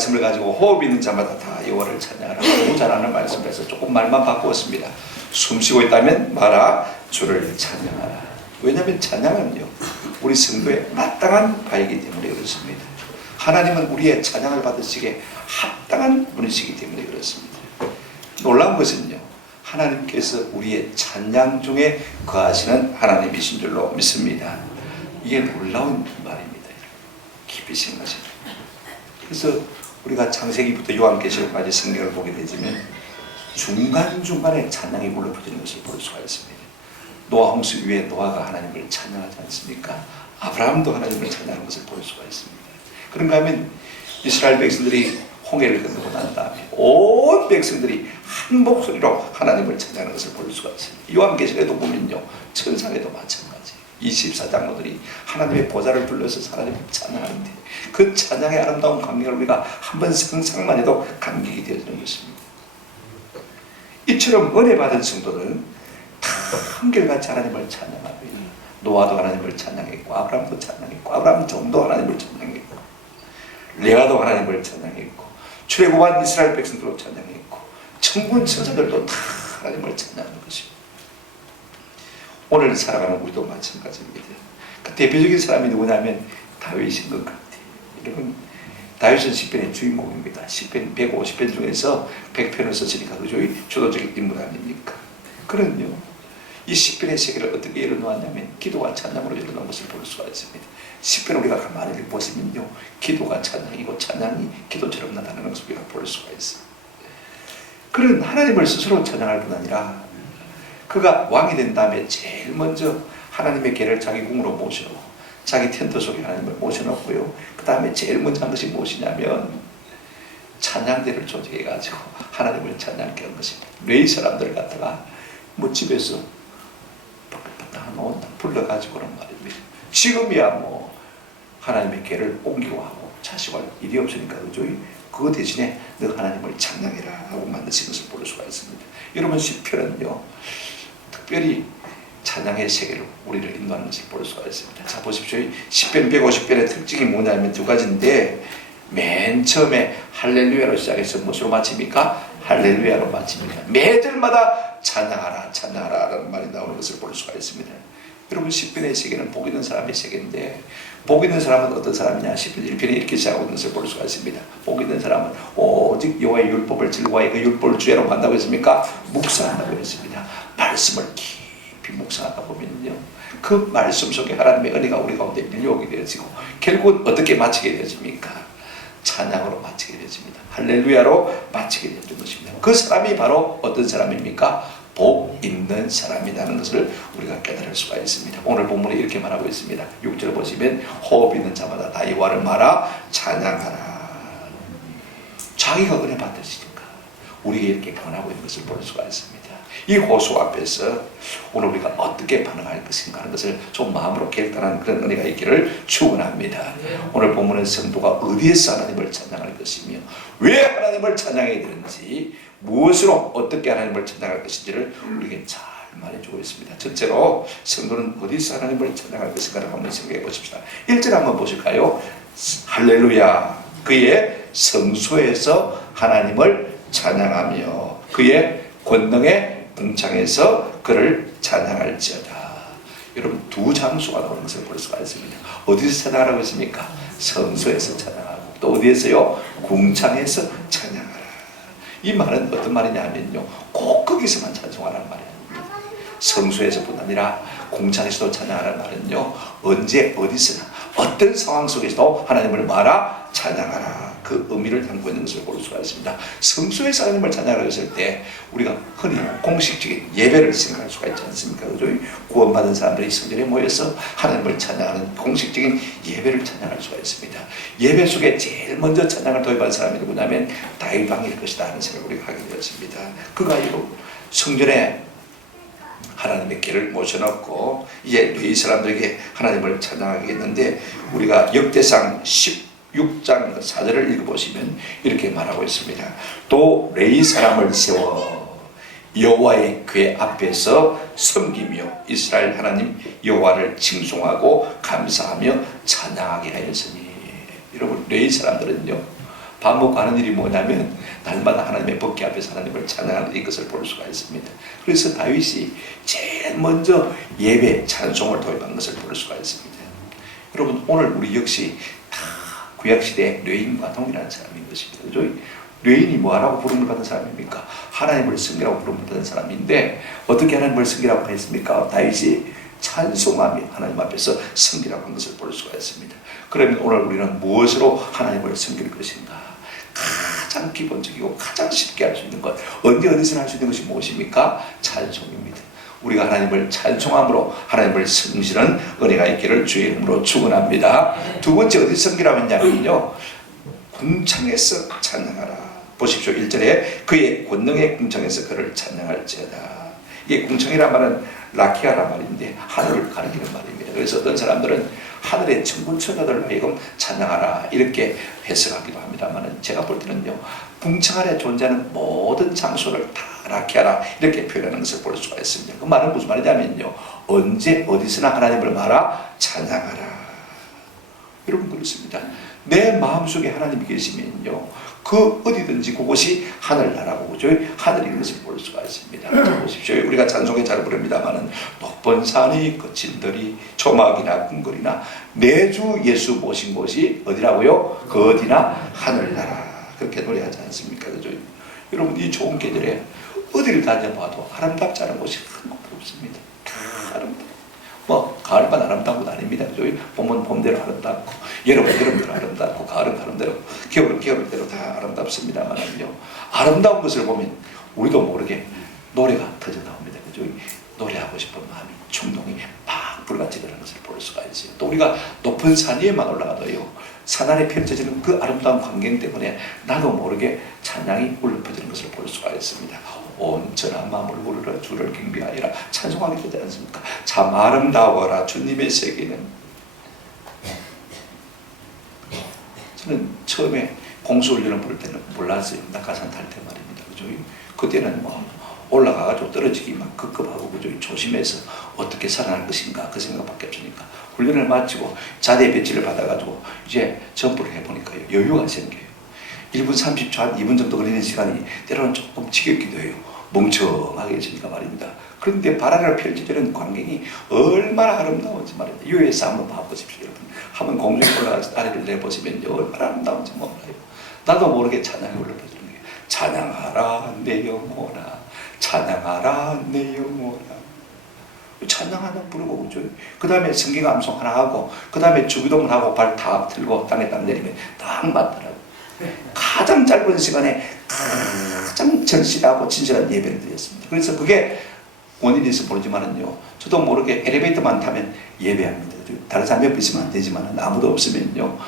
말씀을 가지고 호흡 있는 자마다 다 여호와를 찬양하라. 너무 잘하는 말씀에서 조금 말만 바꾸었습니다. 숨 쉬고 있다면 말아 주를 찬양하라. 왜냐하면 찬양은요 우리 성도의 마땅한 바이기 때문에 그렇습니다. 하나님은 우리의 찬양을 받으시기에 합당한 분이시기 때문에 그렇습니다. 놀라운 것은요 하나님께서 우리의 찬양 중에 거하시는 하나님이신 줄로 믿습니다. 이게 놀라운 말입니다. 깊이 생각하십시오. 그래서 우리가 창세기부터 요한계시록까지 성경을 보게 되지만 중간중간에 찬양이 불러퍼지는 것을 볼 수가 있습니다. 노아 홍수 위에 노아가 하나님을 찬양하지 않습니까? 아브라함도 하나님을 찬양하는 것을 볼 수가 있습니다. 그런가 하면 이스라엘 백성들이 홍해를 건너고 난 다음에 온 백성들이 한 목소리로 하나님을 찬양하는 것을 볼 수가 있습니다. 요한계시록에도 보면요 천상에도 마찬가지 24장로들이 하나님의 보좌를 불러서 하나님을 찬양하는데 그 찬양의 아름다운 감격을 우리가 한번 상상만 해도 감격이 되어지는 것입니다. 이처럼 은혜 받은 성도들은 다 한결같이 하나님을 찬양합니다. 노아도 하나님을 찬양했고 아브라함도 찬양했고 아브라함 종도 하나님을 찬양했고 레아도 하나님을 찬양했고 출애굽한 이스라엘 백성들도 찬양했고 천군 천사들도 다 하나님을 찬양하는 것입니다. 오늘 살아가는 우리도 마찬가지입니다. 그 대표적인 사람이 누구냐면 다윗인 것 같아요. 여러분 다윗은 시편의 주인공입니다. 시편 150편 중에서 100편을 썼으니까 그죠? 주도적인 인물 아닙니까? 그런요, 이 시편의 세계를 어떻게 열어놓았냐면 기도와 찬양으로 열어놓은 것을 볼 수가 있습니다. 시편 우리가 가만히 보시면요, 기도가 찬양이고 찬양이 기도처럼 나타나는 것을 우리가 볼 수가 있어요. 그런 하나님을 스스로 찬양할 뿐 아니라 그가 왕이 된 다음에 제일 먼저 하나님의 궤를 자기 궁으로 모셔놓고 자기 텐트 속에 하나님을 모셔놓고요, 그 다음에 제일 먼저 한 것이 무엇이냐면 찬양대를 조직해가지고 하나님을 찬양케 한 것입니다. 레위 사람들 갖다가 뭐 집에서 한번 불러가지고 그런 말입니다. 지금이야 뭐 하나님의 궤를 옮기고 하고 자식할 일이 없으니까 그죠? 그 대신에 너 하나님을 찬양해라 하고 만드신 것을 볼 수가 있습니다. 여러분, 시편은요 특별히 찬양의 세계로 우리를 인도하는 것을 볼 수가 있습니다. 자, 보십시오. 시편 150편의 특징이 뭐냐면 두 가지인데, 맨 처음에 할렐루야로 시작해서 무엇으로 마칩니까? 할렐루야로 마칩니다. 매 절마다 찬양하라 찬양하라 라는 말이 나오는 것을 볼 수가 있습니다. 여러분, 시편의 세계는 복 있는 사람의 세계인데, 복 있는 사람은 어떤 사람이냐? 시편 1편에 이렇게 시작하고 있는 것을 볼 수가 있습니다. 복 있는 사람은 오직 여호와의 율법을 즐거워해 그 율법을 주야로 한다고 했습니까? 묵상한다고 했습니다. 말씀을 깊이 묵상하다 보면요, 그 말씀 속에 하나님의 은혜가 우리 가운데 밀려오게 되어지고 결국은 어떻게 마치게 되어집니까? 찬양으로 마치게 되어집니다. 할렐루야로 마치게 되는 것입니다. 그 사람이 바로 어떤 사람입니까? 복 있는 사람이라는 것을 우리가 깨달을 수가 있습니다. 오늘 본문에 이렇게 말하고 있습니다. 6절 보시면 호흡 있는 자마다 다 여호와를 말아 찬양하라. 자기가 은혜 받으시니까 우리에게 이렇게 권하고 있는 것을 볼 수가 있습니다. 이 호소 앞에서 오늘 우리가 어떻게 반응할 것인가 하는 것을 좀 마음으로 결단하는 그런 은혜가 있기를 축원합니다. 오늘 본문은 성도가 어디에서 하나님을 찬양할 것이며 왜 하나님을 찬양해야 되는지, 무엇으로 어떻게 하나님을 찬양할 것인지를 우리에게 잘 말해주고 있습니다. 첫째로 성도는 어디서 하나님을 찬양할 것인가를 한번 생각해 보십시다. 1절 한번 보실까요? 할렐루야, 그의 성소에서 하나님을 찬양하며 그의 권능의 궁창에서 그를 찬양할지어다. 여러분, 두 장소가 나오는 것을 볼 수가 있습니다. 어디서 찬양하라고 했습니까? 성소에서 찬양하고, 또 어디에서요? 궁창에서 찬양하라. 이 말은 어떤 말이냐 하면요, 꼭 거기서만 찬송하라는 말입니다. 성소에서뿐 아니라 궁창에서도 찬양하라는 말은요, 언제 어디서나 어떤 상황 속에서도 하나님을 말아 찬양하라, 그 의미를 담고 있는 것을 볼 수가 있습니다. 성소에서 하나님을 찬양하라고 했을 때 우리가 흔히 공식적인 예배를 생각할 수가 있지 않습니까? 그죠? 구원받은 사람들이 성전에 모여서 하나님을 찬양하는 공식적인 예배를 찬양할 수가 있습니다. 예배 속에 제일 먼저 찬양을 도입한 사람이 누구냐면 다윗 왕일 것이다 하는 생각을 우리가 하게 되었습니다. 그가 이 성전에 하나님의 궤를 모셔놓고 이제 이 사람들에게 하나님을 찬양하게 했는데, 우리가 역대상 16장 4절을 읽어보시면 이렇게 말하고 있습니다. 또 레위 사람을 세워 여호와의 궤 앞에서 섬기며 이스라엘 하나님 여호와를 칭송하고 감사하며 찬양하게 하였으니. 여러분, 레위 사람들은요, 밥 먹고 하는 일이 뭐냐면 날마다 하나님의 법궤 앞에서 하나님을 찬양하는 이것을 볼 수가 있습니다. 그래서 다윗이 제일 먼저 예배 찬송을 도입한 것을 볼 수가 있습니다. 여러분, 오늘 우리 역시 다 구약시대 레인과 동일한 사람인 것입니다. 그죠? 레인이 뭐하라고 부름을 받은 사람입니까? 하나님을 섬기라고 부름을 받은 사람인데, 어떻게 하나님을 섬기라고 했습니까? 다윗이 찬송하며 하나님 앞에서 섬기라고 한 것을 볼 수가 있습니다. 그러면 오늘 우리는 무엇으로 하나님을 섬길 것인가? 가장 기본적이고 가장 쉽게 할 수 있는 것, 언제 어디서나 할 수 있는 것이 무엇입니까? 찬송입니다. 우리가 하나님을 찬송함으로 하나님을 섬기는 은혜가 있기를 주의 이름으로 축원합니다. 두 번째 어디서 섬기라고 했냐면요, 궁창에서 찬양하라. 보십시오. 1절에 그의 권능의 궁창에서 그를 찬양할지어다. 이게 궁창이란 말은 라키아란 말인데 하늘을 가리키는 말입니다. 그래서 어떤 사람들은 하늘의 천군천사들로 하여금 찬양하라 이렇게 해석하기도 합니다만, 제가 볼 때는요, 궁창 아래 존재하는 모든 장소를 다 라키아라 이렇게 표현하는 것을 볼 수가 있습니다. 그 말은 무슨 말이냐면요, 언제 어디서나 하나님을 말아 찬양하라. 여러분, 그렇습니다. 내 마음속에 하나님이 계시면요, 그 어디든지 그곳이 하늘나라고 그죠? 하늘인 것을 볼 수가 있습니다. 자, 보십시오. 우리가 찬송에 잘 부릅니다만은 높은 산이 거친 들이 초막이나 궁궐이나 내 주 예수 모신 곳이 어디라고요? 그 어디나 하늘나라. 그렇게 노래하지 않습니까? 그죠? 여러분 이 좋은 계절에 어디를 다녀봐도 아름답지 않은 곳이 한 곳도 없습니다. 다 아름답고 뭐 가을만 아름다운 건 아닙니다. 그죠? 봄은 봄대로 아름답고 여름은 여름대로 아름답고 가을은 가을대로 겨울은 겨울대로 다 아름답습니다만요. 아름다운 것을 보면 우리도 모르게 노래가 터져 나옵니다. 그죠? 노래하고 싶은 마음이 충동이 막 불같이 드는 것을 볼 수가 있어요. 또 우리가 높은 산 위에만 올라가도요. 산 아래 펼쳐지는 그 아름다운 광경 때문에 나도 모르게 찬양이 울려 퍼지는 것을 볼 수가 있습니다. 온 전한 마음을 부르러 주를 경배하리라 찬송하게 되지 않습니까? 참 아름다워라 주님의 세계는. 저는 처음에 공수훈련을 부를 때는 몰랐어요. 낙하산 탈 때 말입니다. 그죠? 그때는 뭐 올라가가지고 떨어지기 막 급급하고 그죠? 조심해서 어떻게 살아날 것인가 그 생각밖에 없으니까 훈련을 마치고 자대 배치를 받아가지고 이제 점프를 해보니까요 여유가 생겨요. 1분 30초 한 2분 정도 걸리는 시간이 때로는 조금 지겹기도 해요. 멍청하게 있으니까 말입니다. 그런데 발 아래로 펼쳐지는 광경이 얼마나 아름다운지 말입니다. 유에서 한번 봐보십시오. 여러분 한번 공중에 올라가서 아래를 내보시면 얼마나 아름다운지 몰라요. 나도 모르게 찬양이 올라펴지는 거예요. 찬양하라 내 영혼아 찬양하라 내 영혼아. 찬양 하나 부르고 그죠? 그 다음에 성경 암송 하나 하고 그 다음에 주기도문 하고 발 다 들고 땅에 딱 내리면 딱 맞더라고요. 가장 짧은 시간에 가장 절실하고 진실한 예배를 드렸습니다. 그래서 그게 원인이 있어 모르지만은요, 저도 모르게 엘리베이터만 타면 예배합니다. 다른 사람 옆에 있으면 안 되지만 아무도 없으면요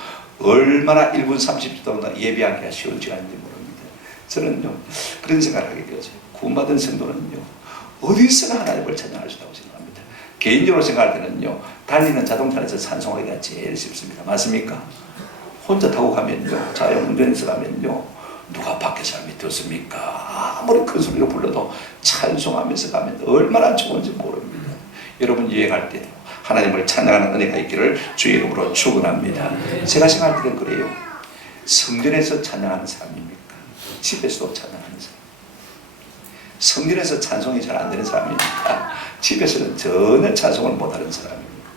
얼마나 1분 30초 동안 예배하기가 쉬운 시간인지 모릅니다. 저는요 그런 생각을 하게 되었어요. 구원받은 성도는요 어디서나 하나님을 찬양할 수 있다고 생각합니다. 개인적으로 생각할 때는요 달리는 자동차 안에서 찬송하기가 제일 쉽습니다. 맞습니까? 혼자 타고 가면요 자연운전에서 가면요 누가 밖에 사람이 듣습니까? 아무리 큰 소리로 불러도 찬송하면서 가면 얼마나 좋은지 모릅니다. 여러분 여행할 때도 하나님을 찬양하는 은혜가 있기를 주의 이름으로 축원합니다. 제가 생각할 때는 그래요. 성전에서 찬양하는 사람입니까? 집에서도 찬양하는 사람. 성전에서 찬송이 잘 안 되는 사람입니까? 집에서는 전혀 찬송을 못하는 사람입니다.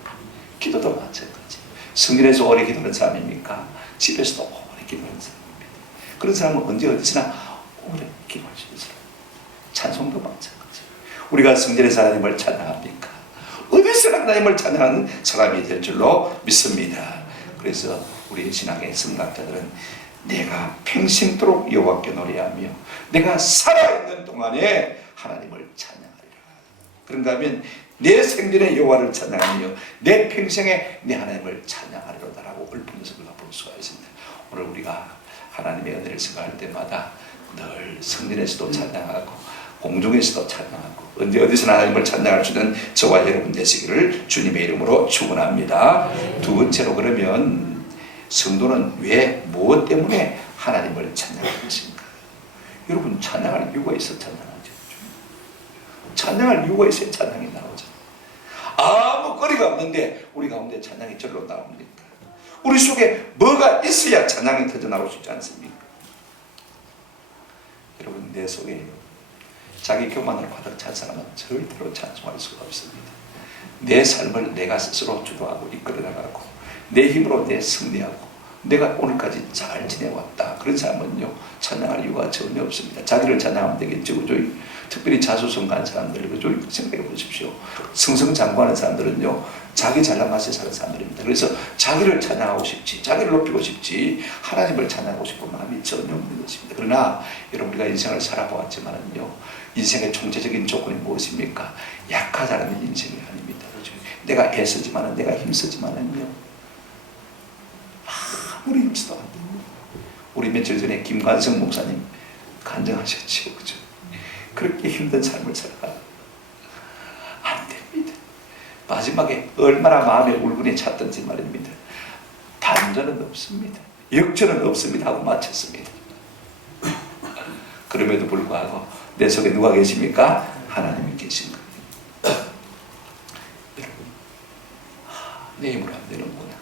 기도도 마찬가지. 성전에서 오래 기도하는 사람입니까? 집에서도 오래 기도하는 사람입니다. 그런 사람은 언제 어디서나 오래 기도할 수 있는 사람. 찬송도 마찬가지. 우리가 성전에서 하나님을 찬양합니까? 어디서나 하나님을 찬양하는 사람이 될 줄로 믿습니다. 그래서 우리 신앙의 성각자들은 내가 평생도록 여호와께 노래하며 내가 살아있는 동안에 하나님을 찬양하리라. 그런가 하면 내 생전에 여호와를 찬양하며 내 평생에 내 하나님을 찬양하리로다라고 읊으면서 우리가 볼 수가 있습니다. 오늘 우리가 하나님의 은혜를 생각할 때마다 늘 성전에서도 찬양하고 공중에서도 찬양하고 언제 어디서나 하나님을 찬양할 수 있는 저와 여러분 되시기를 주님의 이름으로 축원합니다. 두 번째로 그러면 성도는 왜 무엇 때문에 하나님을 찬양할 것인가? 여러분 찬양할 이유가 있어 찬양하죠. 찬양할 이유가 있어야 찬양이 나오죠. 아무 거리가 없는데 우리 가운데 찬양이 절로 나옵니까? 우리 속에 뭐가 있어야 찬양이 터져 나올 수 있지 않습니까? 여러분 내 속에 자기 교만으로 가득 찬 사람은 절대로 찬송할 수가 없습니다. 내 삶을 내가 스스로 주도하고 이끌어 나가고 내 힘으로 내 승리하고 내가 오늘까지 잘 지내왔다. 그런 사람은요 찬양할 이유가 전혀 없습니다. 자기를 찬양하면 되겠죠. 그죠? 특별히 자수성가한 사람들 그죠? 생각해 보십시오. 승승장구하는 사람들은요 자기 잘난 맛에 사는 사람들입니다. 그래서 자기를 찬양하고 싶지 자기를 높이고 싶지 하나님을 찬양하고 싶은 마음이 전혀 없는 것입니다. 그러나 여러분 우리가 인생을 살아보았지만은요 인생의 총체적인 조건이 무엇입니까? 약하다는 인생이 아닙니다. 그죠? 내가 애쓰지만은 내가 힘쓰지만은요 아무리 힘써도 안 됩니다. 우리 며칠 전에 김관성 목사님 간증하셨죠. 그죠? 그렇게 힘든 삶을 살아가 안 됩니다. 마지막에 얼마나 마음의 울분이 찼던지 말입니다. 반전은 없습니다. 역전은 없습니다 하고 마쳤습니다. 그럼에도 불구하고 내 속에 누가 계십니까? 하나님이 계신 거예요. 여러분 내 힘으로 안 되는구나.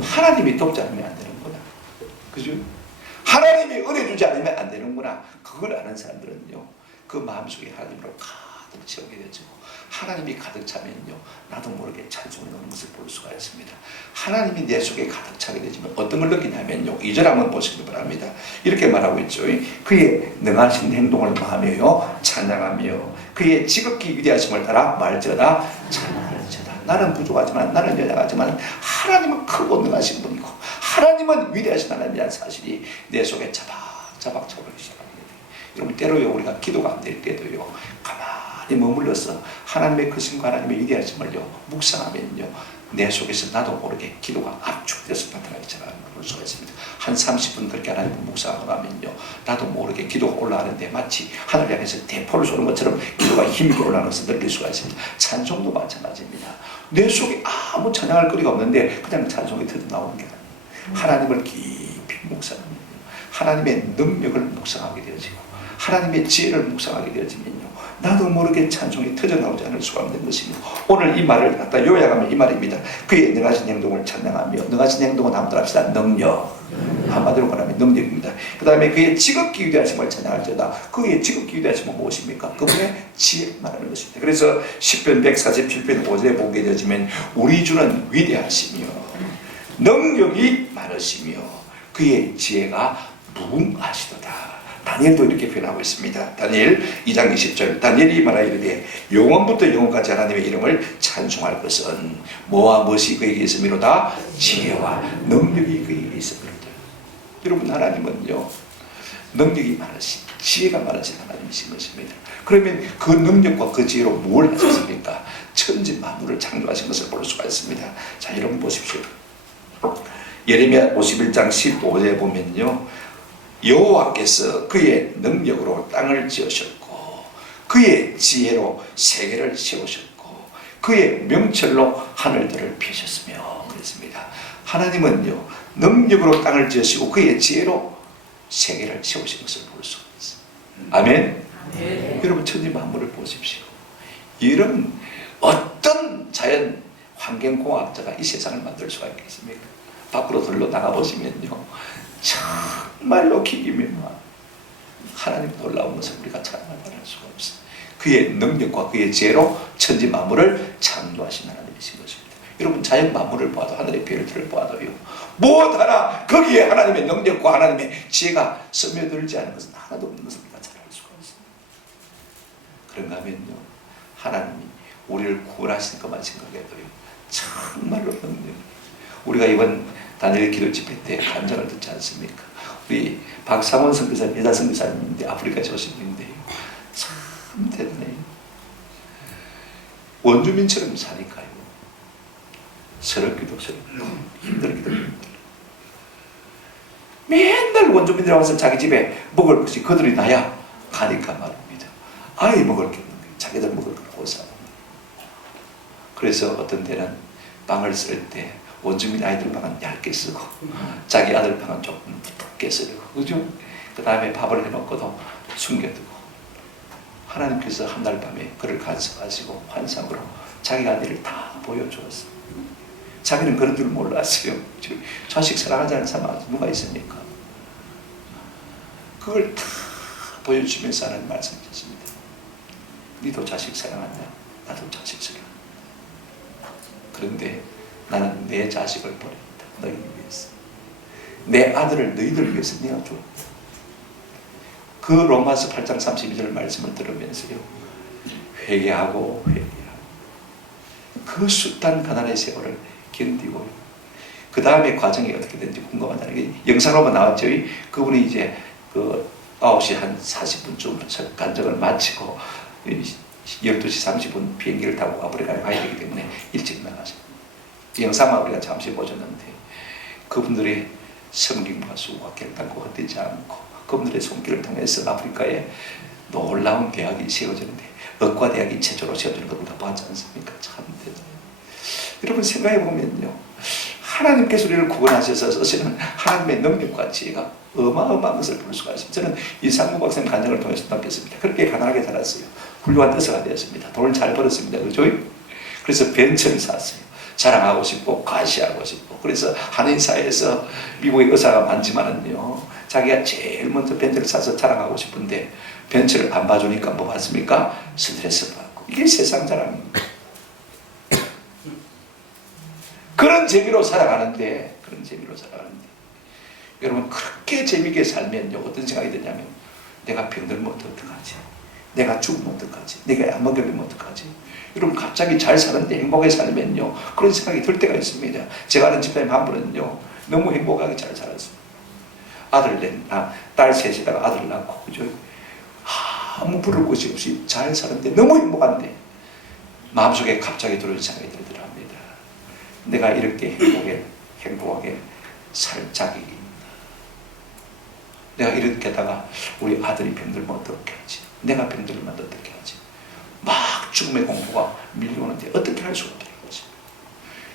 하나님이 돕지 않으면 안 되는구나. 그죠? 하나님이 은혜 주지 않으면 안 되는구나. 그걸 아는 사람들은요, 그 마음속에 하나님으로 가득 채우게 되죠. 하나님이 가득 차면요, 나도 모르게 찬송을 넣는 것을 볼 수가 있습니다. 하나님이 내 속에 가득 차게 되지만 어떤 걸 느끼냐면요, 2절 한번 보시기 바랍니다. 이렇게 말하고 있죠. 그의 능하신 행동을 마음에요 찬양하며 그의 지극히 위대하심을 따라 말지어다 찬양할지어다. 나는 부족하지만, 나는 연약하지만 하나님은 크고 능하신 분이고 하나님은 위대하신 하나님이라는 사실이 내 속에 자박자박 차오르기 시작합니다. 여러분, 때로요, 우리가 기도가 안 될 때도요, 가만히 머물러서 하나님의 크심과 하나님의 위대하심을요 묵상하면요, 내 속에서 나도 모르게 기도가 압축돼서 나타나기 시작하는 걸 볼 수가 있습니다. 한 30분 그렇게 하나님을 묵상하고 나면요, 나도 모르게 기도가 올라가는데 마치 하늘 향해서 대포를 쏘는 것처럼 기도가 힘있게 올라가는 것을 느낄 수가 있습니다. 찬송도 마찬가지입니다. 내 속에 아무 찬양할 거리가 없는데 그냥 찬송이 터져 나오는 게 아니에요. 하나님을 깊이 묵상하면요, 하나님의 능력을 묵상하게 되어지고 하나님의 지혜를 묵상하게 되어지면요, 나도 모르게 찬송이 터져나오지 않을 수가 없는 것입니다. 오늘 이 말을 갖다 요약하면 이 말입니다. 그의 능하신 행동을 찬양하며, 능하신 행동은 한번 합시다. 능력. 한마디로 말하면 능력입니다. 그 다음에 그의 지극히 위대하심을 찬양할지어다. 그의 지극히 위대하심은 무엇입니까? 그분의 지혜를 말하는 것입니다. 그래서 시편 147편 5절에 보게 되어지면 우리 주는 위대하시며 능력이 많으시며 그의 지혜가 무궁하시도다. 다니엘도 이렇게 표현하고 있습니다. 다니엘 2장 20절, 다니엘이 말하기를 영원부터 영원까지 하나님의 이름을 찬송할 것은 뭐와 무엇이 그에게 있음이로다? 지혜와 능력이 그에게 있음이로다. 여러분, 하나님은요, 능력이 많으신, 지혜가 많으신 하나님이신 것입니다. 그러면 그 능력과 그 지혜로 뭘 하셨습니까? 천지 만물을 창조하신 것을 볼 수가 있습니다. 자, 여러분 보십시오. 예레미야 51장 15절에 보면요, 여호와께서 그의 능력으로 땅을 지으셨고 그의 지혜로 세계를 세우셨고 그의 명철로 하늘들을 펴셨으며 그랬습니다. 하나님은요, 능력으로 땅을 지으시고 그의 지혜로 세계를 세우신 것을 볼 수가 있습니다. 아멘. 네. 여러분, 천지 만물을 보십시오. 이런 어떤 자연 환경공학자가 이 세상을 만들 수가 있겠습니까? 밖으로 들러 나가보시면요, 정말로 기기묘한 하나님 놀라운 것을 우리가 찬양할 수가 없어요. 그의 능력과 그의 지혜로 천지 만물을 창조하신 하나님이신 것입니다. 여러분, 자연 만물을 봐도, 하늘의 별들을 봐도요, 무엇 하나 거기에 하나님의 능력과 하나님의 지혜가 스며들지 않은 것은 하나도 없는 것을 우리가 잘 알 수가 없습니다. 그런가 하면요, 하나님이 우리를 구원하신 것만 생각해도요, 정말로 능력. 우리가 이번 다니엘 기도 집회 때 간증을 듣지 않습니까? 우리 박상원 선교사님, 여자 선교사님인데 아프리카에 오신 분인데요, 참 대단해요. 원주민처럼 사니까요, 서럽기도 힘들기도 힘들어. 맨날 원주민들이 와서 자기 집에 먹을 것이 그들이 나야 가니까 말입니다. 아예 먹을 게 없는 거예요. 자기들 먹을 걸 못 사. 그래서 어떤 때는 빵을 쓸 때 원주민 아이들 방은 얇게 쓰고 자기 아들 방은 조금 두껍게 쓰고, 그죠? 그 다음에 밥을 해놓고도 숨겨두고, 하나님께서 한날 밤에 그를 간섭하시고 환상으로 자기 아들을 다 보여주었어요. 자기는 그런 줄 몰랐어요. 자식 사랑하지 않는 사람 누가 있습니까? 그걸 다 보여주면서 하는 말씀이셨습니다. 니도 자식 사랑한다. 나도 자식 사랑한다. 그런데 나는 내 자식을 버린다. 너희를 위해서. 내 아들을 너희들 위해서 내가 줬다. 그 로마서 8장 32절 말씀을 들으면서요, 회개하고 그 숱한 가난의 세월을 견디고, 그 다음에 과정이 어떻게 되는지 궁금하다는 게 영상으로만 나왔죠. 그분이 이제 그 9시 한 40분쯤 간증을 마치고 12시 30분 비행기를 타고 아프리카에 가야 되기 때문에 일찍 나가셨습니다. 영상만 우리가 잠시 보셨는데, 그분들의 섬김과 수고가 결단코 헛되지 않고 그분들의 손길을 통해서 아프리카에 놀라운 대학이 세워지는데, 의과대학이 최초로 세워지는 걸 우리가 봤지 않습니까? 참 대단해요. 여러분, 생각해 보면요, 하나님께서 우리를 구원하셔서 쓰시는 하나님의 능력과 지혜가 어마어마한 것을 볼 수가 있습니다. 저는 이상무 박사님 간증을 통해서 느꼈습니다. 그렇게 가난하게 자랐어요. 훌륭한 의사가 되었습니다. 돈을 잘 벌었습니다. 그죠? 그래서 벤츠를 샀어요. 자랑하고 싶고 과시하고 싶고. 그래서 한인사회에서 미국의 의사가 많지만은요, 자기가 제일 먼저 벤츠를 사서 자랑하고 싶은데 벤츠를 안 봐주니까 뭐 받습니까? 스트레스 받고. 이게 세상 자랑입니다. 그런 재미로 살아가는데 여러분 그렇게 재미있게 살면요 어떤 생각이 드냐면 내가 병들면 어떡하지? 내가 죽으면 어떡하지? 내가 안 먹으면 어떡하지? 여러분 갑자기 잘 사는데 행복하게 살면요 그런 생각이 들 때가 있습니다. 제가 아는 집사님 한 분은요 너무 행복하게 잘 살았어요. 딸 셋에다가 아들 낳고 그죠? 아무 부를 곳이 없이 잘 사는데 너무 행복한데 마음속에 갑자기 들어오는 생각이 들더랍니다. 내가 이렇게 행복하게 살 자격이 있나? 내가 이렇게 하다가 우리 아들이 병들면 어떻게 하지? 내가 병들면 어떻게 하지? 막 죽음의 공포가 밀려오는데 어떻게 할 수가 없다는 거지.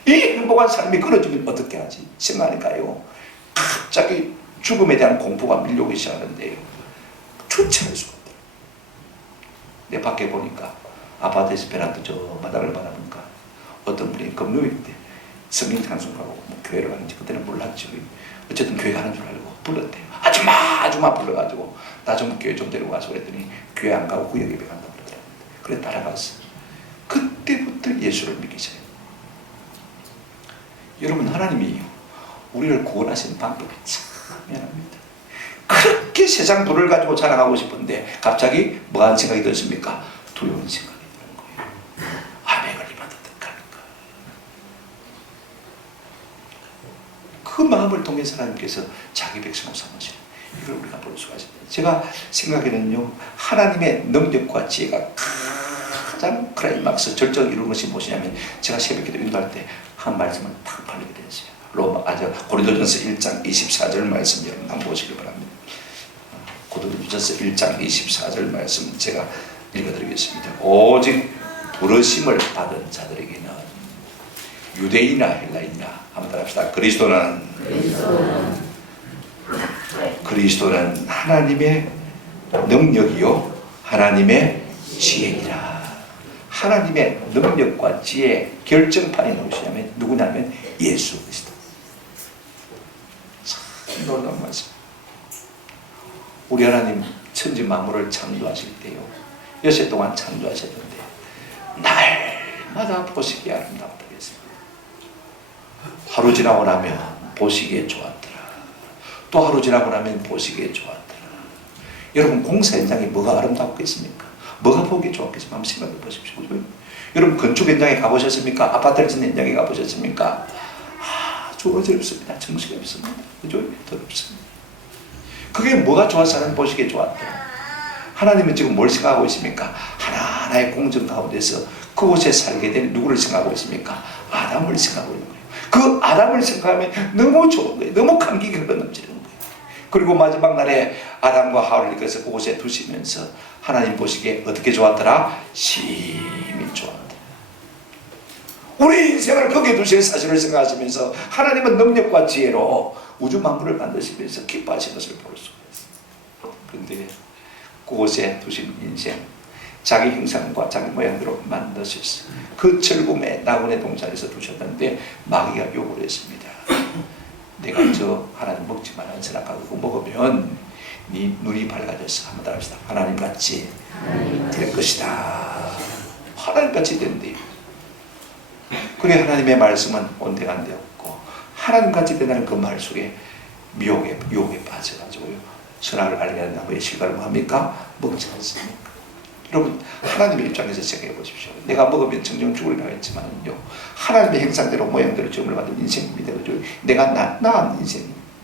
이 행복한 삶이 끊어지면 어떻게 하지? 생각하니까요 갑자기 죽음에 대한 공포가 밀려오기 시작하는데요 주체할 수가 없다. 내 밖에 보니까 아파트에서 베란다 저 바닥을 바라보니까 어떤 분이 금요일인데 성경 찬송 가고 뭐 교회를 가는지 그때는 몰랐죠. 어쨌든 교회 가는 줄 알고 불렀대요. 아줌마 불러가지고 나 좀 교회 좀 데리고 가서 그랬더니 교회 안 가고 구역 예배 간다고 그러더라고요. 그래 따라갔어. 그때부터 예수를 믿기 시작해요. 여러분 하나님이 우리를 구원하신 방법이 참 미안합니다. 그렇게 세상 돈을 가지고 자랑하고 싶은데 갑자기 뭐하는 생각이 들습니까? 두려운 생각이 드는 거예요. 암에 걸리면 어떡할까? 그 마음을 통해서 하나님께서 자기 백성을 삼으시는 이걸 우리가 볼 수가 있습니다. 제가 생각에는요 하나님의 능력과 지혜가 가장 클라이막스 절정을 이루는 것이 무엇이냐면 제가 새벽기도 인도할 때 한 말씀을 탁 팔리게 되었어요. 고린도전서 1장 24절 말씀 여러분 한번 보시기 바랍니다. 고린도전서 1장 24절 말씀 제가 읽어드리겠습니다. 오직 부르심을 받은 자들에게는 유대인이나 헬라인이나 한번 따라합시다. 그리스도는 하나님의 능력이요 하나님의 지혜이라. 하나님의 능력과 지혜 결정판이 누구시냐면 누구냐면 예수 그리스도. 참 놀라운 말씀. 우리 하나님 천지 만물을 창조하실 때요 여세 동안 창조하셨는데 날마다 보시기에 아름답다 했습니다. 하루 지나고 나면 보시기에 좋았더라. 또 하루 지나고 나면 보시기에 좋았더라. 여러분 공사 현장이 뭐가 아름답겠습니까? 뭐가 보기 좋았겠습니까? 한번 생각해 보십시오. 여러분 건축 현장에 가보셨습니까? 아파트를 짓는 현장에 가보셨습니까? 아주 어지럽습니다. 정신이 없습니다. 그죠? 더럽습니다. 그게 뭐가 좋아서 하나님 보시기에 좋았더라. 하나님은 지금 뭘 생각하고 있습니까? 하나하나의 공정 가운데서 그곳에 살게 된 누구를 생각하고 있습니까? 아담을 생각하고 있는 거예요. 그 아담을 생각하면 너무 좋은 거예요. 너무 감기가 흘러넘치는 거예요. 그리고 마지막 날에 아담과 하와를 이끌어서 그곳에 두시면서 하나님 보시기에 어떻게 좋았더라? 심히 좋았더라. 우리 인생을 거기에 두실 사실을 생각하시면서 하나님은 능력과 지혜로 우주 만물을 만드시면서 기뻐하신 것을 볼 수가 있어요. 그런데 그곳에 두신 인생 자기 형상과 자기 모양대로 만드셨어요. 그 철금에 나그네 동산에서 두셨는데 마귀가 욕을 했습니다. 내가 저 하나님 먹지 말라는 선악과 그거 먹으면 네 눈이 밝아져서 한번 따라합시다. 하나님같이 될 것이다. 하나님같이 된대. 그래 하나님의 말씀은 온데간데 없고 하나님같이 된다는 그 말 속에 유혹에 빠져가지고요 선악을 알게 나무의 실과를 뭐합니까? 먹지 않습니까? 여러분 하나님의 입장에서 생각해 보십시오. 내가 먹으면 정령 죽으리라 했지만요 하나님의 형상대로 모양대로 지음을 받은 인생입니다. 그죠? 내가 낳은 인생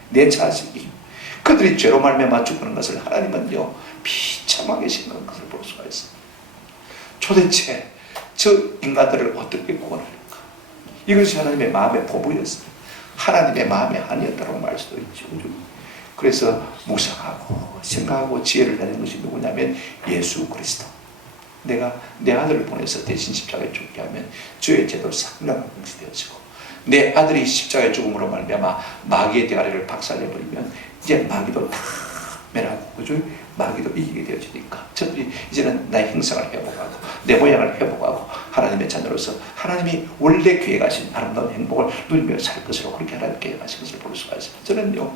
내 자식이 그들이 죄로 말미암아 죽는 것을 하나님은요 비참하게 심각한 것을 볼 수가 있습니다. 도대체 저 인간들을 어떻게 구원할까? 이것이 하나님의 마음의 포부였어요. 하나님의 마음의 한이었다고 말 수도 있죠. 그죠? 그래서 묵상하고 생각하고 지혜를 내는 것이 누구냐면 예수 그리스도. 내가 내 아들을 보내서 대신 십자가에 죽게 하면 죄의 제도 상당한 것이 되어지고 내 아들이 십자가에 죽음으로 말미암아 마귀의 대가리를 박살내버리면 이제 마귀도 다 멸하고 그죠? 마귀도 이기게 되어지니까 저들이 이제는 나의 형상을 회복하고 내 모양을 회복하고 하나님의 자녀로서 하나님이 원래 계획하신 아름다운 행복을 누리며 살 것으로 그렇게 하나님 계획하신 것을 볼 수가 있습니다. 저는요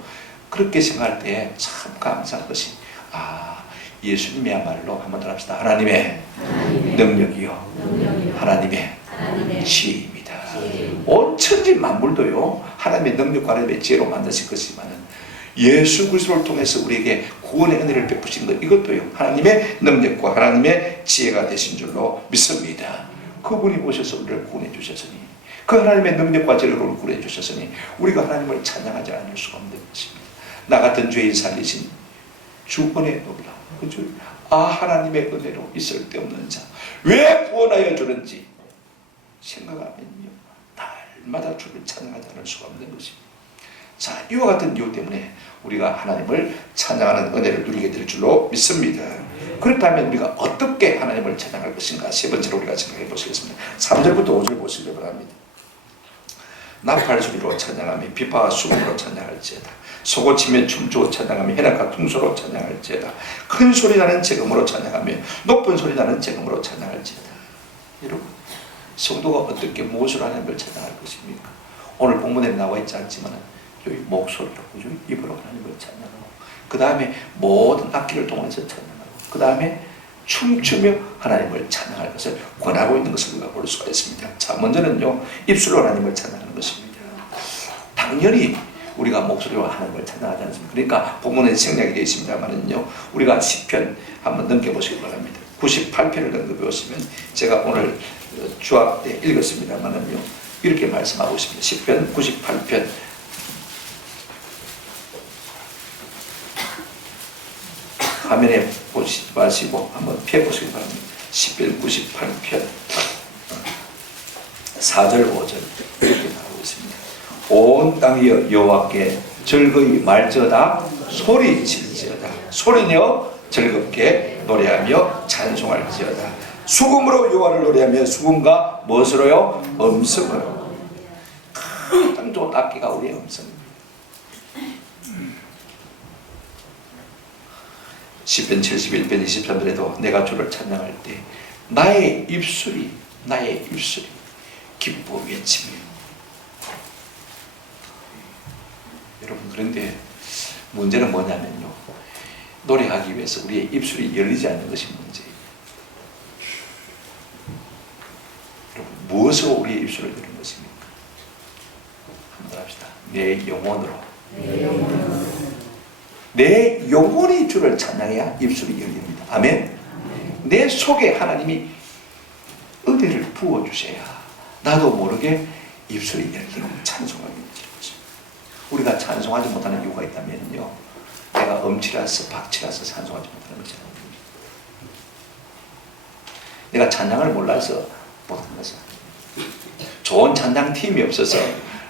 그렇게 생각할 때 참 감사한 것이 예수님이야말로 한번 더 합시다. 하나님의 능력이요 하나님의 지혜입니다. 온 천지 만물도요 하나님의 능력과 하나님의 지혜로 만드신 것이지만은 예수 그리스도를 통해서 우리에게 구원의 은혜를 베푸신 것, 이것도요 하나님의 능력과 하나님의 지혜가 되신 줄로 믿습니다. 그분이 오셔서 우리를 구원해 주셨으니, 그 하나님의 능력과 지혜로 구원해 주셨으니 우리가 하나님을 찬양하지 않을 수가 없는 것입니다. 나 같은 죄인 살리신 주 은혜의 놀라움, 그 주, 하나님의 은혜로 있을 데 없는 자 왜 구원하여 주는지 생각하면요 날마다 주를 찬양하지 않을 수가 없는 것입니다. 자, 이와 같은 이유 때문에 우리가 하나님을 찬양하는 은혜를 누리게 될 줄로 믿습니다. 그렇다면 우리가 어떻게 하나님을 찬양할 것인가, 세 번째로 우리가 생각해 보시겠습니다. 3절부터 5절 보시기 바랍니다. 나팔 소리로 찬양하며 비파와 수금으로 찬양할지어다. 소고치며 춤추고 찬양하며 해낙과 퉁소로 찬양할지어다. 큰 소리 나는 재금으로 찬양하며 높은 소리 나는 재금으로 찬양할지어다. 여러분, 성도가 어떻게 무엇으로 하나님을 찬양할 것입니까? 오늘 본문에 나와 있지 않지만 여기 목소리로, 그죠? 입으로 하나님을 찬양하고, 그 다음에 모든 악기를 동원해서 찬양하고, 그 다음에 춤추며 하나님을 찬양할 것을 권하고 있는 것을 우리가 볼 수가 있습니다. 자, 먼저는요 입술로 하나님을 찬양하는 것입니다. 당연히 우리가 목소리로 하나님을 찬양하지 않습니까? 그러니까 본문에 생략이 되어 있습니다만은요 우리가 시편 한번 넘겨보시기 바랍니다. 98편을 넘겨보시면, 제가 오늘 주합 때 읽었습니다만은요 이렇게 말씀하고 있습니다. 시편 98편 화면에 보시지 마시고 한번 펴보시기 바랍니다. 시편 98편 4절 5절 이렇게 나오고 있습니다. 온 땅이여 여호와께 즐거이 말지어다, 소리칠지어다. 소리내어 즐겁게 노래하며 찬송할지어다. 수금으로 여호와를 노래하며, 수금과 무엇으로요? 음성으로. 가장 좋은 악기가 우리의 음성입니다. 시편 71편 23절에도 내가 주를 찬양할 때 나의 입술이 기뻐 외치며. 여러분, 그런데 문제는 뭐냐면요 노래하기 위해서 우리의 입술이 열리지 않는 것이 문제예요. 여러분, 무엇으로 우리의 입술을 여는 것입니까? 한번 합시다. 내 영혼으로. 내 영혼이 주를 찬양해야 입술이 열립니다. 아멘. 내 속에 하나님이 은혜를 부어주셔야 나도 모르게 입술이 열리고 찬송하게 되는 것입니다. 우리가 찬송하지 못하는 이유가 있다면요 내가 음치라서 박치라서 찬송하지 못하는 것이 아닙니다. 내가 찬양을 몰라서 못하는 것이 아닙니다. 좋은 찬양팀이 없어서,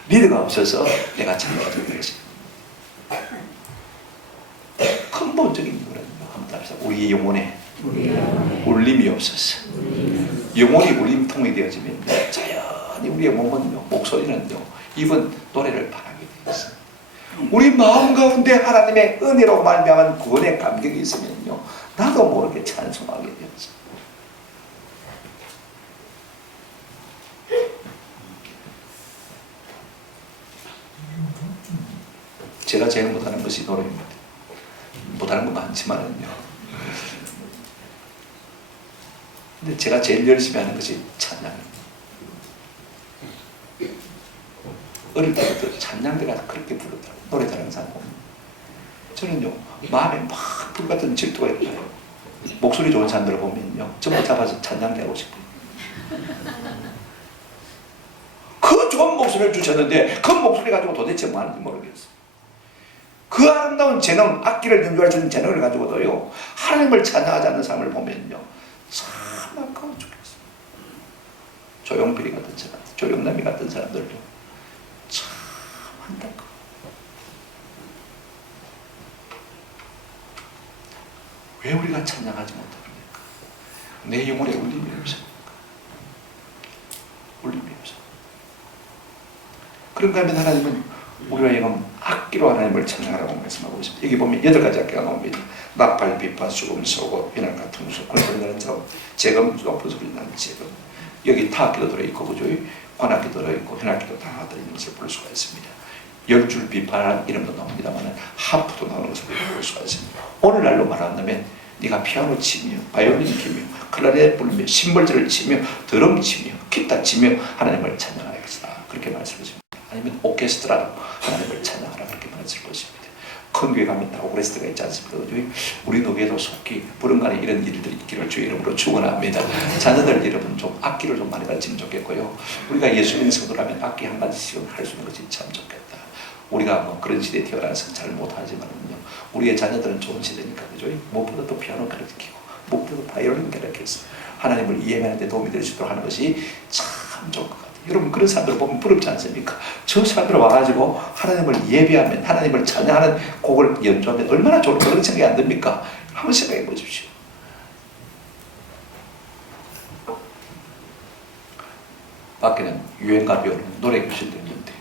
리더가 없어서 내가 찬양하지 못하는 것입니다. 근본적인 이유는 한번 합시다. 우리의 영혼에 울림이 없어서. 영혼이 울림통이 되어지면 자연히 우리의 몸은요, 목소리는요, 입은 노래를 바라게 되어 있습니다. 우리 마음 가운데 하나님의 은혜로 말미암은 구원의 감격이 있으면요 나도 모르게 찬송하게 되었어요. 제가 제일 못하는 것이 노래입니다. 못하는 건 많지만은요 근데 제가 제일 열심히 하는 것이 찬양입니다. 어릴 때부터 찬양대가 그렇게 부르더라고요. 노래 잘하는 사람 보면 저는요 마음에 막 불같은 질투가 일어나요. 목소리 좋은 사람들을 보면요 전부 잡아서 찬양대 하고 싶어요. 그 좋은 목소리를 주셨는데 그 목소리 가지고 도대체 뭐 하는지 모르겠어요. 그 아름다운 재능, 악기를 연주할 수 있는 재능을 가지고도요 하나님을 찬양하지 않는 사람을 보면요 참 아까워 죽겠어요. 조용필이 같은 사람, 조용남이 같은 사람들도 참 안타까워. 왜 우리가 찬양하지 못합니까? 내 영혼에 울림이 없습니까? 울림이 없어. 그런가 하면 하나님은 우리가 이건 악기로 하나님을 찬양하라고 말씀하고 있습니다. 여기 보면 8가지 악기가 나옵니다. 나팔, 비파, 수금, 소고, 비난과 퉁소, 큰 소리 나는 저, 재금, 높은 소리 나는 재금. 여기 타악기도 들어있고, 그죠? 관악기도 들어있고, 현악기도 다 들어있는 것을 볼 수가 있습니다. 열줄 비파라는 이름도 나옵니다만 하프도 나오는 것을 볼 수가 있습니다. 오늘날로 말한다면 네가 피아노 치며 바이올린 치며 클라리넷 불며 심벌들을 치며 드럼 치며 기타 치며 하나님을 찬양하겠다 그렇게 말씀하십니다. 아니면 오케스트라로 하나님을 찬양하라 그렇게 말씀하십니다. 큰 교회 가면 다 오케스트라가 있지 않습니까? 우리 교회도 속히 부른간에 이런 일들이 있기를 주의 이름으로 축원합니다. 자녀들 여러분 좀 악기를 좀 많이 가르치면 좋겠고요. 우리가 예수님 성도라면 악기 한 가지씩은 할 수 있는 것이 참 좋겠다. 우리가 뭐 그런 시대에 태어나서 잘 못하지만요. 우리의 자녀들은 좋은 시대니까 그죠? 무엇보다 또 피아노 가르치고 무엇보다 바이올린 가르쳐서 하나님을 이해하는 데 도움이 될 수 있도록 하는 것이 참 좋을 것 같아요. 여러분 그런 사람들 보면 부럽지 않습니까? 저 사람들 와가지고 하나님을 예배하면 하나님을 찬양하는 곡을 연주하면 얼마나 좋을까 그런 생각이 안 듭니까? 한번 생각해 보십시오. 밖에는 유행가 배우는 노래 교실도 있는데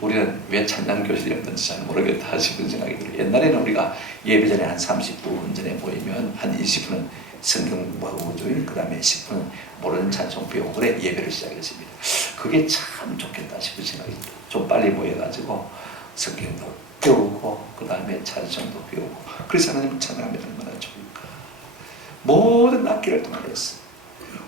우리는 왜 찬양 교실이 없는지 잘 모르겠다 싶은 생각이 들어요. 옛날에는 우리가 예배 전에 한 30분 전에 모이면 한 20분은 성경 공부하고 그 다음에 10분 모르는 찬송 배우고 그래 예배를 시작했습니다. 그게 참 좋겠다 싶은 생각이 들어요. 좀 빨리 모여가지고 성경도 배우고 그 다음에 찬송도 배우고 그래서 하나님을 찬양하면 얼마나 좋을까. 모든 악기를 통해서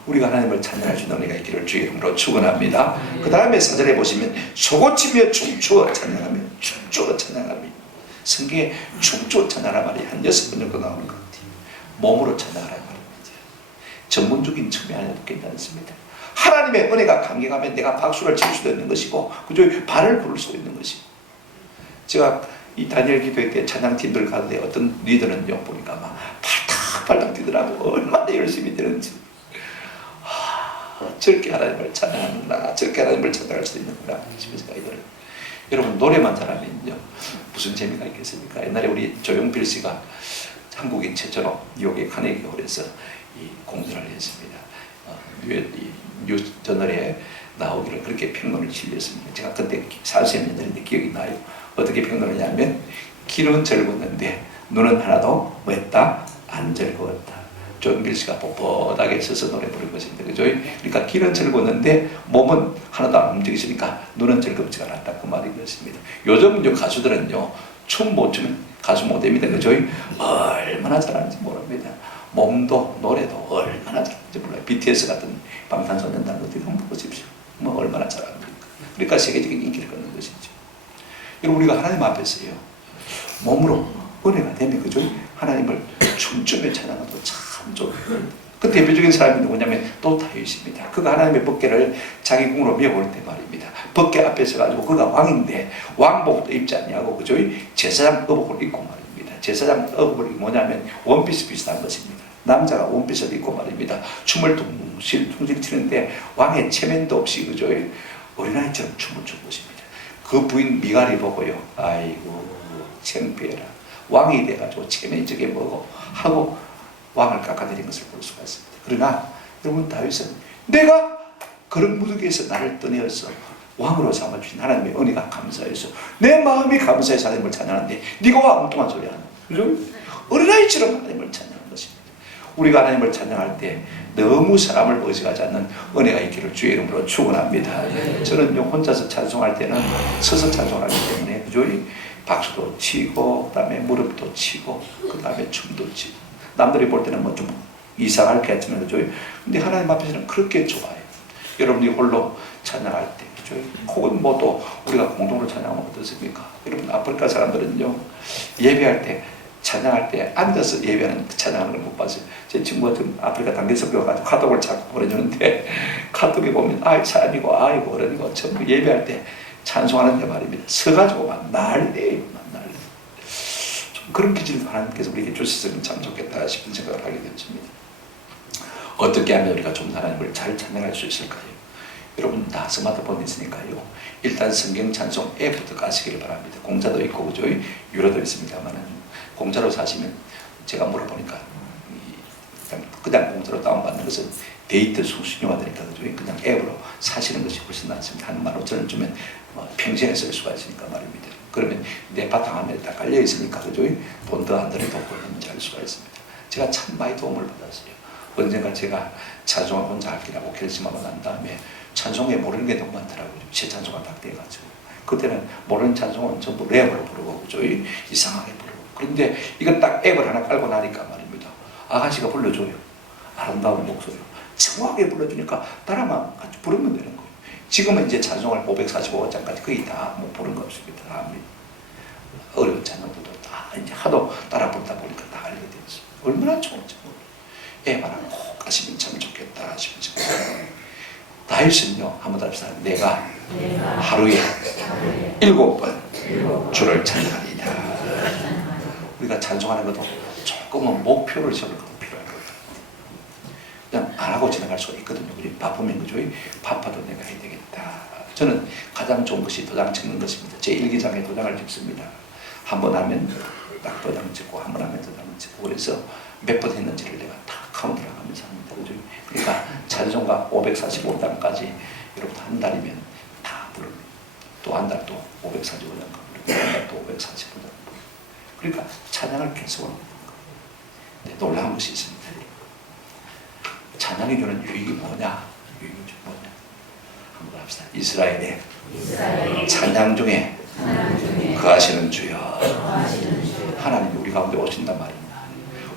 우리가 하나님을 찬양할 수 있는 은혜가 있기를 주의 이름으로 축원합니다. 그 다음에 4절에 보시면 소고치며 춤추어 찬양하며 춤추어 찬양하며 성경에 춤추어 찬양하라 말이 한 6번 정도 나오는 것 같아요. 몸으로 찬양하라 말입니다. 전문적인 측면이 아니어도 괜찮습니다. 하나님의 은혜가 강경하면 내가 박수를 칠 수도 있는 것이고 그저 발을 부를 수 있는 것이고 제가 이 다니엘 기도회 때 찬양팀들 가는데 어떤 리더는요 보니까 막 발탁발탁 뛰더라고. 얼마나 열심히 뛰는지. 저렇게 하나님을 찬양하는구나 저렇게 하나님을 찬양할 수 있는구나 싶은 생각이 들어요. 여러분 노래만 잘하면요 무슨 재미가 있겠습니까? 옛날에 우리 조용필 씨가 한국인 최초로 뉴욕의 카네기 홀에서 이 공연을 했습니다. 뉴저널에 나오기를 그렇게 평론을 실렸습니다. 제가 그때 40년 전인데 기억이 나요. 어떻게 평론을 하냐면 귀는 즐거웠는데 눈은 하나도 왜다 안 즐거웠다. 조용필 씨가 뻣뻣하게 서서 노래 부른 것입니다. 그죠? 그러니까 귀는 즐거웠는데 몸은 하나도 안 움직이시니까 눈은 즐겁지 않았다. 그 말이었습니다. 요즘 가수들은요 춤 못 추면 가수 못 됩니다. 그죠? 얼마나 잘하는지 모릅니다. 몸도 노래도 얼마나 잘하는지 몰라요. BTS 같은 방탄소년단 어디 한번 보십시오. 뭐 얼마나 잘합니까? 그러니까 세계적인 인기를 얻는 것이죠. 여러분 우리가 하나님 앞에서요 몸으로 은혜가 되면 그죠? 하나님을 춤추며 찬양하도 참 좋아요. 그 대표적인 사람이 누구냐면 또 다윗입니다. 그가 하나님의 법궤를 자기 궁으로 메어올 때 말입니다. 법궤 앞에 서가지고 그가 왕인데 왕복도 입지 않냐고 그죠? 제사장 의복을 입고 말입니다. 제사장 의복이 뭐냐면 원피스 비슷한 것입니다. 남자가 원피스를 입고 말입니다. 춤을 둥실둥실 치는데 왕의 체면도 없이 그죠? 어린아이처럼 춤을 춘 것입니다. 그 부인 미갈이 보고요. 아이고 창피해라. 왕이 돼가지고 체면이 저게 뭐고 하고 왕을 깎아내린 것을 볼 수가 있습니다. 그러나 여러분 다윗은 내가 그런 무더기에서 나를 떠내어서 왕으로 삼아주신 하나님의 은혜가 감사해서 내 마음이 감사해서 하나님을 찬양하는데 네가 와 엉뚱한 소리 하는 그죠? 어린아이처럼 하나님을 찬양하는 것입니다. 우리가 하나님을 찬양할 때 너무 사람을 의식하지 않는 은혜가 있기를 주의 이름으로 축원합니다. 저는 혼자서 찬송할 때는 서서 찬송하기 때문에 그죠? 박수도 치고 그다음에 무릎도 치고 그다음에 춤도 치고 남들이 볼 때는 뭐 좀 이상할 것 같지만 그죠? 근데 하나님 앞에서는 그렇게 좋아요. 여러분이 홀로 찬양할 때 그죠? 혹은 뭐 또 우리가 공동으로 찬양하면 어떻습니까? 여러분 아프리카 사람들은요 예배할 때 찬양할 때 앉아서 예배하는 찬양하는 걸 못 봤어요. 제 친구가 좀 아프리카 단계석교 가지고 카톡을 자꾸 보내주는데 카톡에 보면 아이 사람이고 아이고 어른이고 전부 예배할 때 찬송하는 데 말입니다. 서가지고 막 난리예요. 난리. 좀 그런 기질도 하나님께서 우리에게 주셨으면 참 좋겠다 싶은 생각을 하게 되었습니다. 어떻게 하면 우리가 좀 하나님을 잘 찬양할 수 있을까요? 여러분 다 스마트폰이 있으니까요. 일단 성경 찬송 앱부터 가시기를 바랍니다. 공짜도 있고 그죠? 유료도 있습니다만은 공짜로 사시면 제가 물어보니까 그냥 공짜로 다운받는 것은 데이터 수수료가 되니까 그죠? 그냥 앱으로 사시는 것이 훨씬 낫습니다. 한 15,000원 주면 평생에 쓸 수가 있으니까 말입니다. 그러면 내 바탕 안에 다 깔려 있으니까 그죠? 돈 더 안 들여도 그러면 할 수가 있습니다. 제가 참 많이 도움을 받았어요. 언젠가 제가 찬송을 혼자 하기라고 결심하고 난 다음에 찬송에 모르는 게 너무 많더라고요. 제 찬송가 딱 돼가지고 그때는 모르는 찬송은 전부 랩으로 부르고 그죠? 이상하게 부르고. 그런데 이거 딱 앱을 하나 깔고 나니까 말입니다. 아가씨가 불러줘요. 아름다운 목소리로 정확하게 불러주니까 따라만 같이 부르면 되는 거예요. 지금은 이제 찬송을 545장까지 거의 다 못 부른 거 없습니다. 다 어려운 찬송들도 다 이제 하도 따라 부르다 보니까 다 알게 되었어요. 얼마나 좋은지 앱 하나 꼭 가시면 참 좋겠다 싶은 생각이. 다윗은요, 한번 답시다. 내가 하루에 7번 주를 찬양하리이다. 우리가 찬송하는 것도 조금은 목표를 세울 것도 필요할 거예요. 그냥 안 하고 지나갈 수가 있거든요. 우리 바쁘면 그죠? 바빠도 내가 해야 되겠다. 저는 가장 좋은 것이 도장 찍는 것입니다. 제 일기장에 도장을 찍습니다. 한 번 하면 딱 도장 찍고, 한 번 하면 도장 찍고, 그래서 몇 번 했는지를 내가 다 카운트를 하면서 합니다. 그죠? 그러니까 찬송가 545장까지 여러분 한 달이면 다 부릅니다. 또 한 달 또 545장 부르고, 한 달 또 545장 부르고. 그러니까 찬양을 계속합니다. 놀라운 것이 있습니다. 찬양이 주는 유익이 뭐냐? 유익이 뭐냐? 한번 합시다. 이스라엘의 찬양 중에 거하시는 주여. 하나님이 우리 가운데 오신단 말입니다.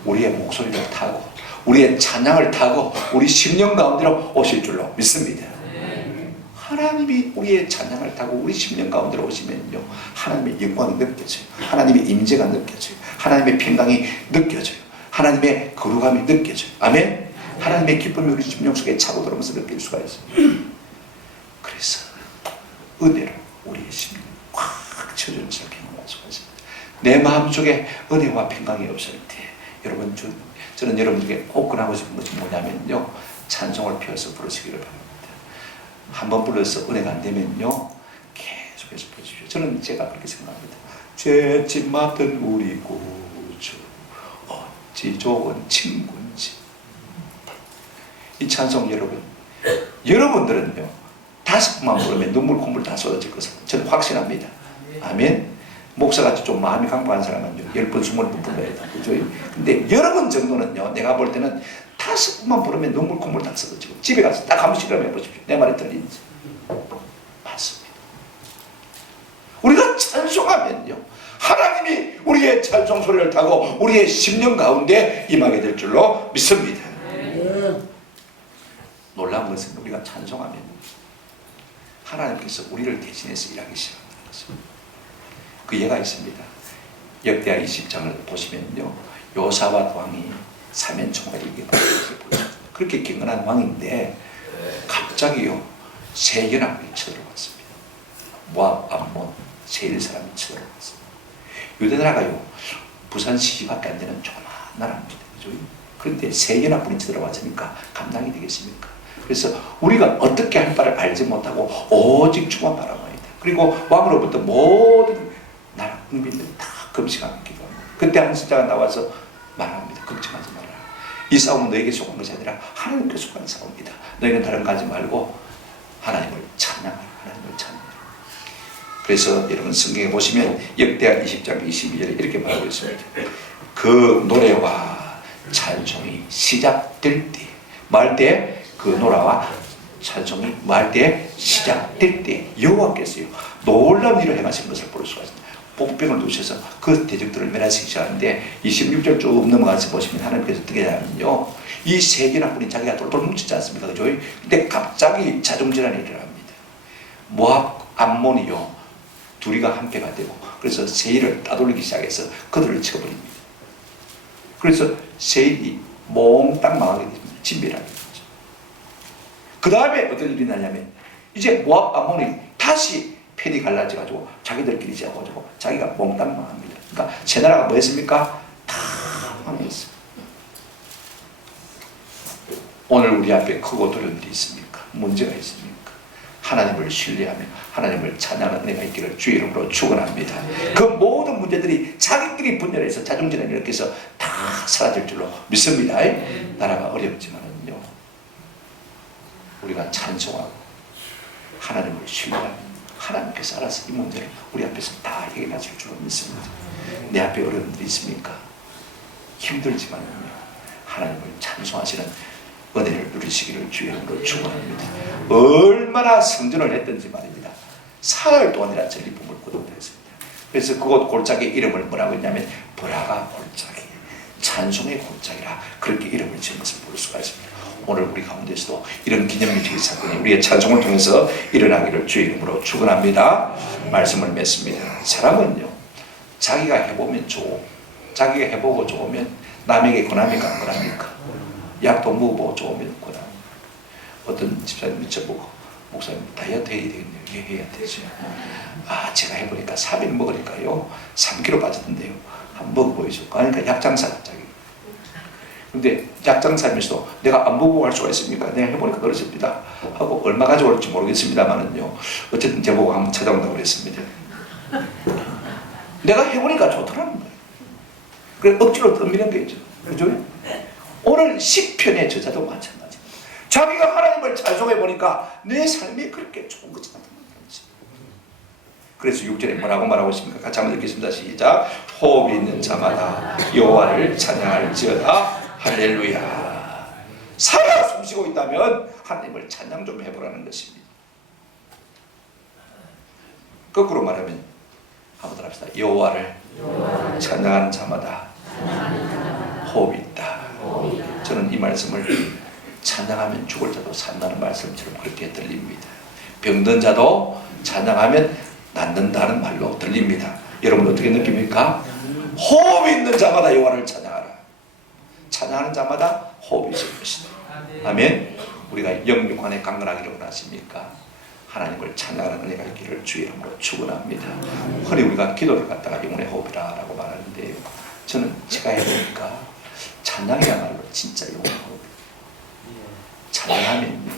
우리의 목소리를 타고 우리의 찬양을 타고 우리 심령 가운데로 오실 줄로 믿습니다. 하나님이 우리의 찬양을 타고 우리 심령 가운데로 오시면요, 하나님의 영광이 느껴져요. 하나님의 임재가 느껴져요. 하나님의 평강이 느껴져요. 하나님의 거룩함이 느껴져요. 아멘. 하나님의 기쁨이 우리 심령 속에 차고 들어오면서 느낄 수가 있어요. 그래서 은혜로 우리의 심령을 꽉 채워주는 것을 경험할 수가 있습니다. 내 마음속에 은혜와 평강이 없을 때 여러분, 저는 여러분들에게 꼭 권하고 싶은 것이 뭐냐면요, 찬송을 피워서 부르시기를 바랍니다. 한번 불러서 은혜가 안 되면요, 계속해서 부르십시오. 저는 제가 그렇게 생각합니다. 죄짐 맡은 우리 구주 어찌 좋은 친구인지. 이 찬송 여러분들은요 5번만 부르면 눈물 콧물 다 쏟아질 것을 저는 확신합니다. 아멘. 목사같이 좀 마음이 강박한 사람은요 10번 20번 불러야 돼요. 그죠? 근데 여러분 정도는요, 내가 볼 때는 5번만 부르면 눈물 콧물 다 쏟아지고, 집에 가서 딱 한 번씩 실험해 보십시오. 내 말이 들리는지. 맞습니다. 우리가 찬송하면요, 하나님이 우리의 찬송 소리를 타고 우리의 심령 가운데 임하게 될 줄로 믿습니다. 놀라운 것은 우리가 찬송하면 하나님께서 우리를 대신해서 일하기 시작하는 것입니다. 그 예가 있습니다. 역대하 20장을 보시면요, 요사밧 왕이 사면총알에게 보였습니다. 그렇게 경건한 왕인데 갑자기요 세 연합이 쳐들어왔습니다. 모압, 암몬, 세일 사람이 쳐들어왔습니다. 유대나라가요 부산시밖에 안 되는 조그마한 나라입니다. 그죠? 그런데 세 연합군이 쳐들어왔으니까 감당이 되겠습니까? 그래서 우리가 어떻게 할 바를 알지 못하고 오직 주만 바라봐야 돼. 그리고 왕으로부터 모든 나라 국민들이 다 금식하는 기도합니다. 그때 한 진자가 나와서 말합니다. 걱정하지 마라. 이 싸움은 너에게 속한 것이 아니라 하나님께 속한 싸움이다. 너희는 다른 거 하지 말고 하나님을 찬양하라. 하나님을 찬양하라. 그래서 여러분 성경에 보시면 역대하 20장 22절에 이렇게 말하고 있습니다. 그 노래와 찬송이 시작될 때, 말 때 그 노래와 찬송이 말 때 시작될 때 여호와께서요 놀라운 일을 행하시는 것을 볼 수가 있습니다. 복병을 두셔서 그 대적들을 멸하시기 시작하는데 26절 쭉 넘어가서 보시면 하나님께서 어떻게 하냐면요, 이 세 연합군이 자기가 돌돌 뭉치지 않습니까? 그죠? 근데 갑자기 자중질환이 일어납니다. 모압, 암몬이요 둘이가 한패가 되고, 그래서 세일을 따돌리기 시작해서 그들을 쳐버립니다. 그래서 세일이 몽땅 망하게 됩니다. 진멸하게 되죠. 그 다음에 어떤 일이 나냐면 이제 모압, 암몬이 다시 편이 갈라져가지고 자기들끼리 싸워가지고 자기가 몽땅 망합니다. 그러니까 세 나라가 뭐 했습니까? 다 망했어요. 오늘 우리 앞에 크고 두려운 일이 있습니까? 문제가 있습니까? 하나님을 신뢰하며 하나님을 찬양하는 은혜가 있기를 주의 이름으로 축원합니다. 그 모든 문제들이 자기들이 분열해서 자중질환이 이렇게 해서 다 사라질 줄로 믿습니다. 나라가 어렵지만은요, 우리가 찬송하고 하나님을 신뢰하면 하나님께서 알아서 이 문제를 우리 앞에서 다 해결하실 줄로 믿습니다. 내 앞에 어려운 일이 있습니까? 힘들지만은요, 하나님을 찬송하시는 은혜를 누리시기를 주의 이름으로 축원합니다. 얼마나 성전을 했든지 말입니다. 사흘 동안이라 전리품을 거둔다 했습니다. 그래서 그곳 골짜기 이름을 뭐라고 했냐면 브라가 골짜기, 찬송의 골짜기라 그렇게 이름을 지은 것을 볼 수가 있습니다. 오늘 우리 가운데서도 이런 기념일적인 사건이 우리의 찬송을 통해서 일어나기를 주의 이름으로 축원합니다. 말씀을 맺습니다. 사람은요, 자기가 해보면 좋고 자기가 해보고 좋으면 남에게 권합니까 안 권합니까? 약도 먹어보고 좋으면 권합니다. 어떤 집사님이 저보고 목사님 다이어트 해야 되겠네요. 예, 해야 되죠. 아, 제가 해보니까 3일 먹으니까요 3kg 빠졌는데요. 한번 먹어보이죠. 그러니까 약장사 갑자기. 근데 약장사면서도 내가 안 먹고 갈 수가 있습니까? 내가 해보니까 그렇습니다 하고 얼마 가져올지 모르겠습니다만은요, 어쨌든 제보고 한번 찾아온다고 그랬습니다. 내가 해보니까 좋더라는 거예요. 그래 억지로 덤비는 게 있죠. 그죠? 오늘 10편의 저자도 마찬가지입니다. 자기가 하나님을 찬송해보니까 내 삶이 그렇게 좋은 것이 나타나는 거지. 그래서 6절에 뭐라고 말하고 있습니까? 같이 한번 읽겠습니다. 시작. 호흡이 있는 자마다 여호와를 찬양할지어다. 할렐루야. 살아 숨쉬고 있다면 하나님을 찬양 좀 해보라는 것입니다. 거꾸로 말하면 한번 더 합시다. 여호와를 찬양하는 자마다 호흡이 있다. 저는 이 말씀을 찬양하면 죽을 자도 산다는 말씀처럼 그렇게 들립니다. 병든 자도 찬양하면 낫는다는 말로 들립니다. 여러분 어떻게 느낍니까? 호흡이 있는 자마다 여호와를 찬양하라. 찬양하는 자마다 호흡이 있을 것이다. 아멘. 우리가 영육간에 강건하기를 원하십니까? 하나님을 찬양하는 은혜가 있기를 주의 이름으로 축원합니다. 흔히 우리가 기도를 갖다가 영혼의 호흡이라 라고 말하는데요, 저는 제가 해보니까 찬양이야말로 진짜 영혼의 호흡. 찬양하면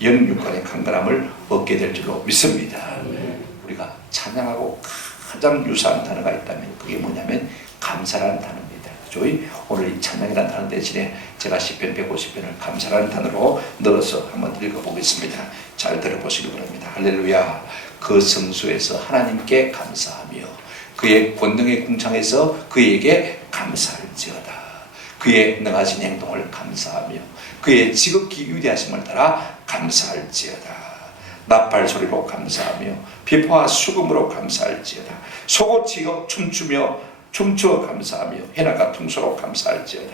영육간의 강건함을 얻게 될 줄로 믿습니다. 우리가 찬양하고 가장 유사한 단어가 있다면 그게 뭐냐면 감사라는 단어입니다. 저희 오늘 이 찬양이라는 단어 대신에 제가 시편 150편을 감사라는 단어로 넣어서 한번 읽어보겠습니다. 잘 들어보시기 바랍니다. 할렐루야. 그 성소에서 하나님께 감사하며 그의 권능의 궁창에서 그에게 감사할지어다. 그의 능하신 행동을 감사하며 그의 지극히 위대하심을 따라 감사할지어다. 나팔 소리로 감사하며 비포와 수금으로 감사할지어다. 소고치어 춤추어 감사하며 해나가 퉁소로 감사할지어다.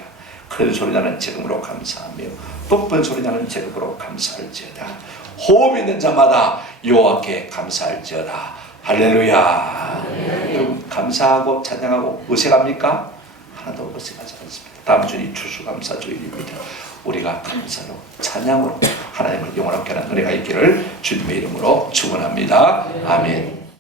큰 소리 나는 재금으로 감사하며 높은 소리 나는 재금으로 감사할지어다. 호흡 있는 자마다 여호와께 감사할지어다. 할렐루야. 여러분 감사하고 찬양하고 어색합니까? 하나도 어색하지 않습니다. 다음 주이 추수감사주일입니다. 우리가 감사로 찬양으로 하나님을 영원하게 하는 은혜가 있기를 주님의 이름으로 축원합니다. 아멘.